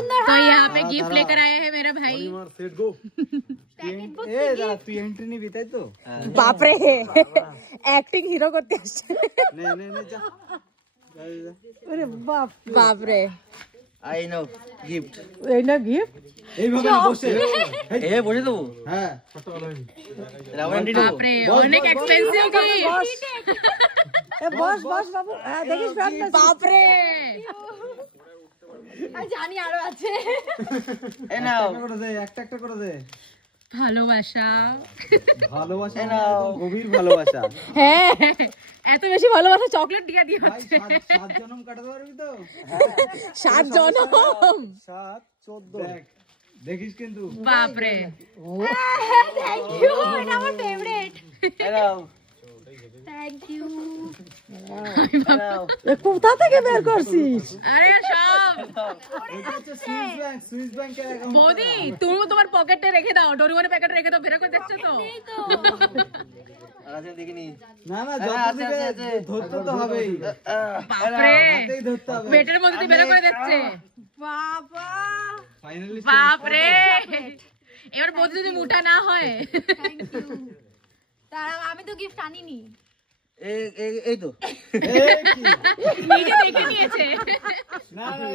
तो यहाँ पे गिफ्ट लेकर आए हैं मेरा भाई। তুই এন্ট্রি নিবি তাই তো? বাপরে অ্যাক্টিং হিরো করতে আসছে। আরে বাপ বাপরে আই নো গিফট এই না গিফট এইভাবে বসে বসে দেবো। হ্যাঁ বাপরে অনেক এক্সপেন্সিভ গিফট। বস বস বাবু, দেখিস বাপরে জানি আরো আছে। এই নাও করে দে, একটা একটা করে দে। ভালোবাসা ভালোবাসা গভীর ভালোবাসা। হ্যাঁ এত বেশি ভালোবাসা চকলেট দিয়ে দিয়ে ভাই হচ্ছে। 7 জনম কাটাতে পারবি তো? 7 জনম 7 14 দেখিস কিন্তু। বাপরে থ্যাংক ইউ, এটা আমার ফেভারিট। এই নাও থ্যাংক ইউ। কোথা থেকে বের করছিস? আরে সব এটা হচ্ছে সুইস ব্যাংকের অ্যাকাউন্ট। বৌদি তুমি তোমার পকেটে রেখে দাও, ডোরিমনের প্যাকেটে রেখে দাও, বের করে দেখছো তো? আজকে দেখিনি। না না যত দিবে ধরতে তো হবেই। বাপরে হাতেই ধরতে হবে। পেটের মধ্যে দিয়ে বের করে দিচ্ছে। বাবা ফাইনালি বাপরে এবার বৌদি যদি মুঠা না হয়। Thank you. দাঁড়াও, আমি তো গিফট আনিনি। এই তো এই কি? নিজে দেখে নিয়েছে। না না